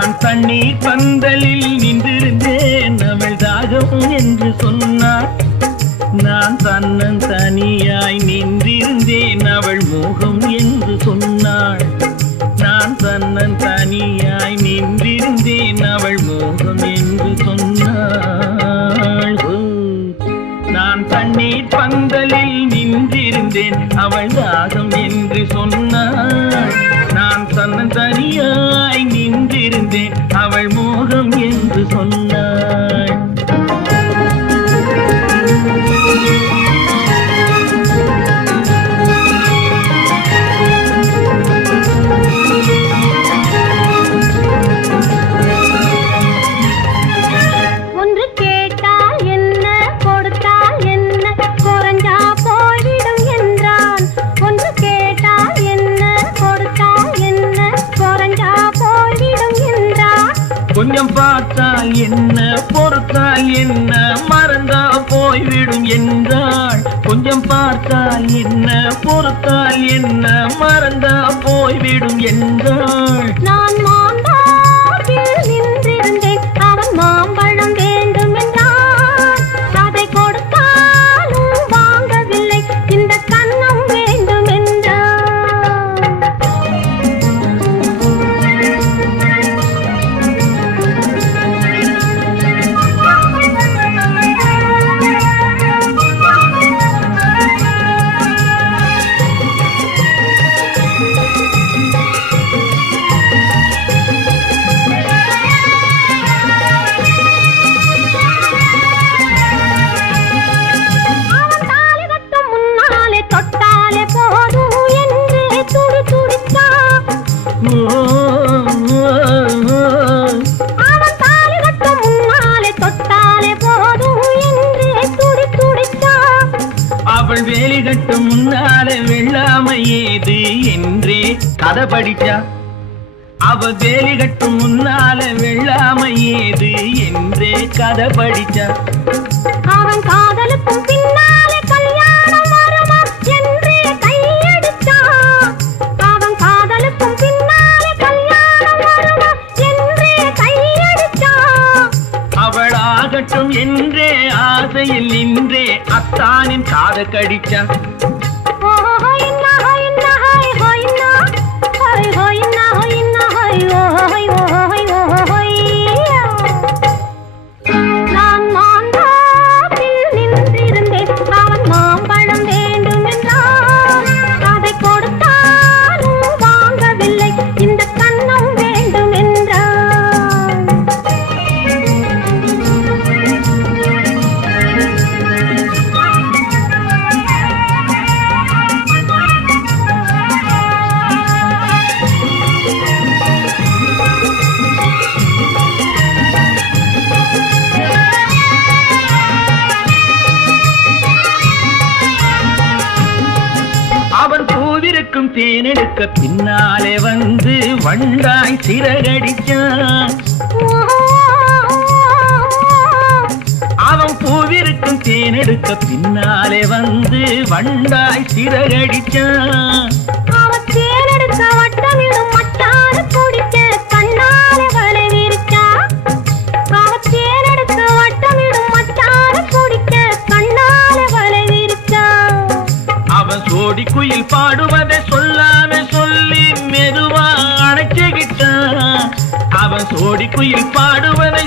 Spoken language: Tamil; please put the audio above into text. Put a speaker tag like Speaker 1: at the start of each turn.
Speaker 1: நான் தண்ணீர் பந்தலில் நின்றிருந்தேன் அவள் தாகம் என்று சொன்னாள் நான் தன்னன் தனியாய் நின்றிருந்தேன் அவள் மோகம் என்று சொன்னாள். நான் தன்னன் தனியாய் நின்றிருந்தேன் அவள் மோகம் என்று சொன்னாள் நீர் பந்தலில் நின்றிருந்தேன். அவள் தாகம் என்று சொன்னாள். நான் தன்னன் தனியாய் நின்றிருந்தேன். அவள் மோகம் என்று சொன்னாள். கொஞ்சம் பார்த்தால் என்ன பொறுத்தால் என்ன மறந்தா போய்விடும் என்றாள் கொஞ்சம் பார்த்தால் என்ன பொறுத்தால் என்ன மறந்தா போய்விடும் என்றாள்
Speaker 2: நான் முன்னால
Speaker 1: வெள்ளாமை ஏது என்றே கதை படிச்சா? அவ வேலி கட்டும் முன்னால வெள்ளாமை ஏது என்றே கதை படிச்சா?
Speaker 2: அவன் காதலுக்கும் பின்னாலே கல்யாணம் வருமா என்று கையடித்தான் அவன் காதலுக்கும் பின்னாலே கல்யாணம் வருமா என்று கையடித்தான்
Speaker 1: அவள் ஆகட்டும் என்றே ஆசையில் நின்றே அத்தானின் காத கடிச்சா? இருக்கும் தேனெடுக்க பின்னாலே வந்து வண்டாய் சிறகடிச்சான். அவன் பூவிருக்கும் தேனெடுக்க பின்னாலே வந்து வண்டாய் சிறகடிச்சான். அணைச்சுக்கிட்டான் குயில் பாடுவதை